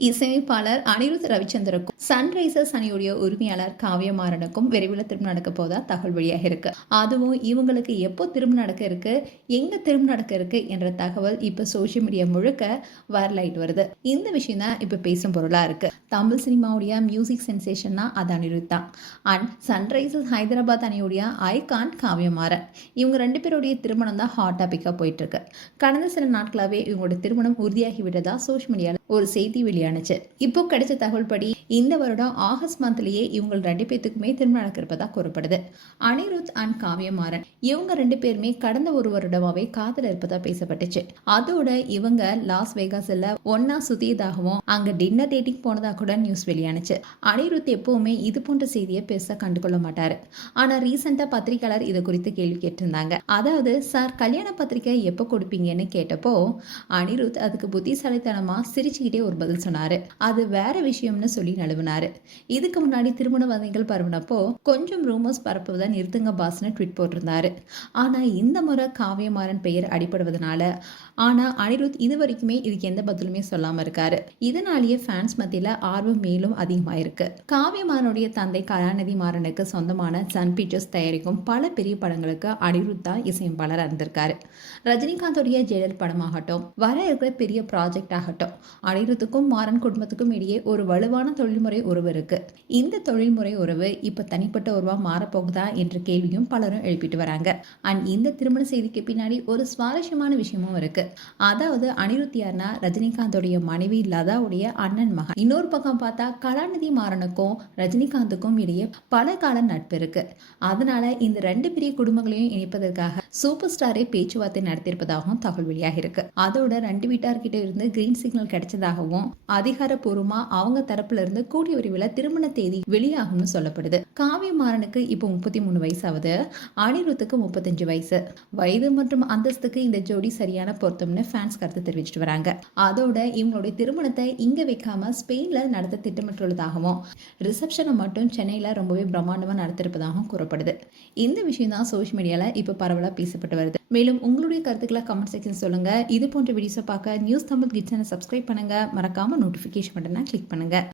இசையமைப்பாளர் அனிருத் ரவிச்சந்திரக்கும் சன்ரைசர்ஸ் அணியுடைய உரிமையாளர் காவ்யா மாறனுக்கும் விரைவில் திரும்ப நடக்க போதா தகவல் வெளியாக இருக்கு. அதுவும் இவங்களுக்கு எப்போ திரும்ப நடக்க இருக்கு, எங்க திரும்ப நடக்க இருக்கு என்ற தகவல் இப்ப சோசியல் மீடியா முழுக்க வைரலாயிட்டு வருது. இந்த விஷயம் தான் இப்ப பேசும் பொருளா இருக்கு. தமிழ் சினிமாவுடைய மியூசிக் சென்சேஷன்னா அது அனிருத் தான். அண்ட் சன்ரைசர்ஸ் ஹைதராபாத் அணியுடைய ஐகான் காவ்யா மாறன், இவங்க ரெண்டு பேருடைய திருமணம் தான் ஹாட் டாபிக்கா போயிட்டு இருக்கு. கடந்த சில நாட்களாவே இவங்களோட திருமணம் உறுதியாகி விட்டதா சோசியல் மீடியால ஒரு செய்தி வெளியானுச்சு. இப்போ கிடைச்ச தகவல் படி இந்த வருடம் ஆகஸ்ட் மந்த்லயே இவங்க ரெண்டு பேத்துக்குமே திருமணம் நடக்கிறதா கூறப்படுது. அனிருத் அண்ட் காவ்யா மாறன் இவங்க ரெண்டு பேருமே கடந்த ஒரு வருடமாவே காதல் இருப்பதா பேசப்பட்டுச்சு. அதோட இவங்க லாஸ் வேகாஸ்ல ஒன்னா சுத்தியதாகவும் அங்க டின்னர் டேட்டிங் போனதா கூட நியூஸ் வெளியானுச்சு. அனிருத் எப்பவுமே இது போன்ற செய்தியை பெருசா கண்டுகொள்ள மாட்டாரு. ஆனா ரீசெண்டா பத்திரிகையாளர் இது குறித்து கேள்வி கேட்டிருந்தாங்க. அதாவது சார் கல்யாண பத்திரிகை எப்ப கொடுப்பீங்கன்னு கேட்டப்போ அனிருத் அதுக்கு புத்திசாலித்தனமா சிரிச்சுக்கிட்டே ஒரு பதில் சொன்னாரு. அது வேற விஷயம்னு சொல்லி நழுவினாரு. இதுக்கு முன்னாடி திருமண வதந்திகள் பரவினப்போ கொஞ்சம் ரூமர்ஸ் பரப்புவதை நிறுத்துங்க பாஸ்னு ட்வீட் போட்டிருந்தாரு. ஆனா இந்த முறை காவ்யமாறன் பெயர் அடிபடுவதனால அனிருத் இது வரைக்குமே இதுக்கு எந்த பதிலுமே சொல்லாம இருக்காரு. இதனாலேயே ஃபேன்ஸ் மத்தியில ஆர்வம் மேலும் அதிகமாயிருக்கு. காவ்யமாறனுடைய தந்தை கலாநிதி மாறனுக்கு சொந்தமான சன் பிக்சர்ஸ் தயாரிக்கும் பல பெரிய படங்களுக்கு அனிருத் தான் இசையமைப்பாளர் இருந்திருக்காரு. ரஜினிகாந்தோடைய ஜெயலலிதா படமாகட்டும், வர இருக்கிற பெரிய ப்ராஜெக்ட் ஆகட்டும், அனிருத்துக்கும் மாறன் குடும்பத்துக்கும் இடையே ஒரு வலுவான தொழில்முறை உறவு இருக்கு. இந்த தொழில்முறை உறவு இப்ப தனிப்பட்ட உறவா மாறப்போகுதா என்ற கேள்வியும் பலரும் எழுப்பிட்டு வராங்க. அண்ட் இந்த திருமண செய்திக்கு பின்னாடி ஒரு சுவாரஸ்யமான விஷயமும் இருக்கு. அதாவது அனிருத் யார்னா ரஜினிகாந்தோடைய மனைவி லதாவுடைய அண்ணன் மகன். இன்னொரு பக்கம் பார்த்தா கலாநிதி மாறனுக்கும் ரஜினிகாந்துக்கும் இடையே பல கால நட்பு இருக்கு. அதனால இந்த ரெண்டு பெரிய குடும்பங்களையும் இணைப்பதற்காக சூப்பர் ஸ்டாரே பேச்சுவார்த்தை நடத்தியிருப்பதாகவும் தகவல் வெளியாக இருக்கு. அதோட ரெண்டு வீட்டார்கிட்ட இருந்து கிரீன் சிக்னல் கிடைச்சதாகவும் அதிகாரப்பூர்வமா அவங்க தரப்புல இருந்து கூடிய விரைவில் திருமண தேதி வெளியாகும்னு சொல்லப்படுது. காவ்யமாறனுக்கு இப்போ 33 வயசாவது, அனிருத்துக்கு 35 வயசு. வயது மற்றும் அந்தஸ்துக்கு இந்த ஜோடி சரியான பொருத்தம்னு ஃபேன்ஸ் கருத்து தெரிவிச்சிட்டு வராங்க. அதோட இவங்களுடைய திருமணத்தை இங்க வைக்காம ஸ்பெயின்ல நடத்த திட்டமிட்டுள்ளதாகவும் ரிசப்ஷனை மட்டும் சென்னையில ரொம்பவே பிரம்மாண்டமா நடத்திருப்பதாகவும் கூறப்படுது. இந்த விஷயம் தான் சோசியல் மீடியால இப்ப பரவலா பேசப்பட்டு வருது. மேலும் உங்களுடைய கருத்துக்களை கமெண்ட் செக்ஷன் சொல்லுங்க. இது போன்ற வீடியோஸை பார்க்க news Tamil kids channel subscribe பண்ணுங்க. மறக்காம நோட்டிஃபிகேஷன் பட்டனை கிளிக் பண்ணுங்க.